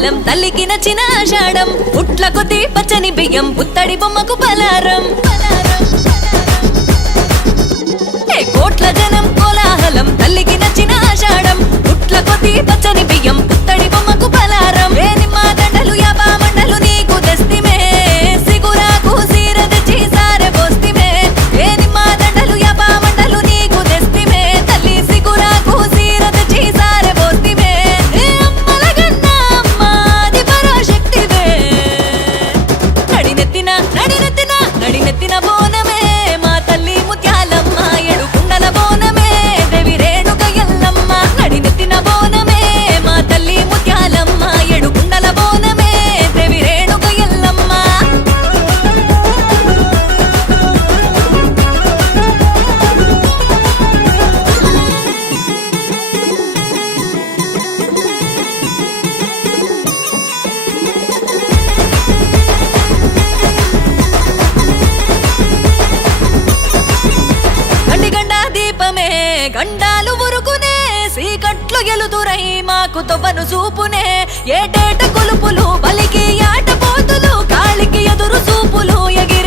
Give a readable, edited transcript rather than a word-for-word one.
కోలాహలం తల్లికి నచ్చిన ఆషాఢం పుట్ల కొద్ది పచ్చని బియ్యం పుత్తడి బొమ్మకు పలారం కోట్ల జనం కోలాహలం తల్లికి నచ్చిన ఆషాఢం పుట్ల కొద్ది పచ్చని బియ్యం పుత్తడి బొమ్మకు పలారం నిమ్మ దండలు యాపా మండలు నీకు తెస్తిమే సిగురాకు సీర తెచ్చి సారె పోస్తిమే నిమ్మ దండలు యాపా మండలు నీకు తెస్తిమే తల్లి సిగురాకు సీర తెచ్చి సారె పోస్తిమే అమ్మల గన్న అమ్మాది పరాశక్తివే నడినెత్తిన బోనమే మా తల్లి ముత్యాలమ్మ ఎడుకుండల బోనమే దేవి రేణుక ఎల్లమ్మ నడినెత్తిన బోనమే మా తల్లి ముత్యాలమ్మ ఎడుకుండల బోనమే దేవి రేణుక ఎల్లమ్మ దీపమే గండాలు ఉరుకునే సీకట్లు ఎలుతురై మాకు తొవ్వను చూపునే ఏటేట కొలుపులు బలికి ఆట పోతులు కాళికి ఎదురు చూపులు ఎగి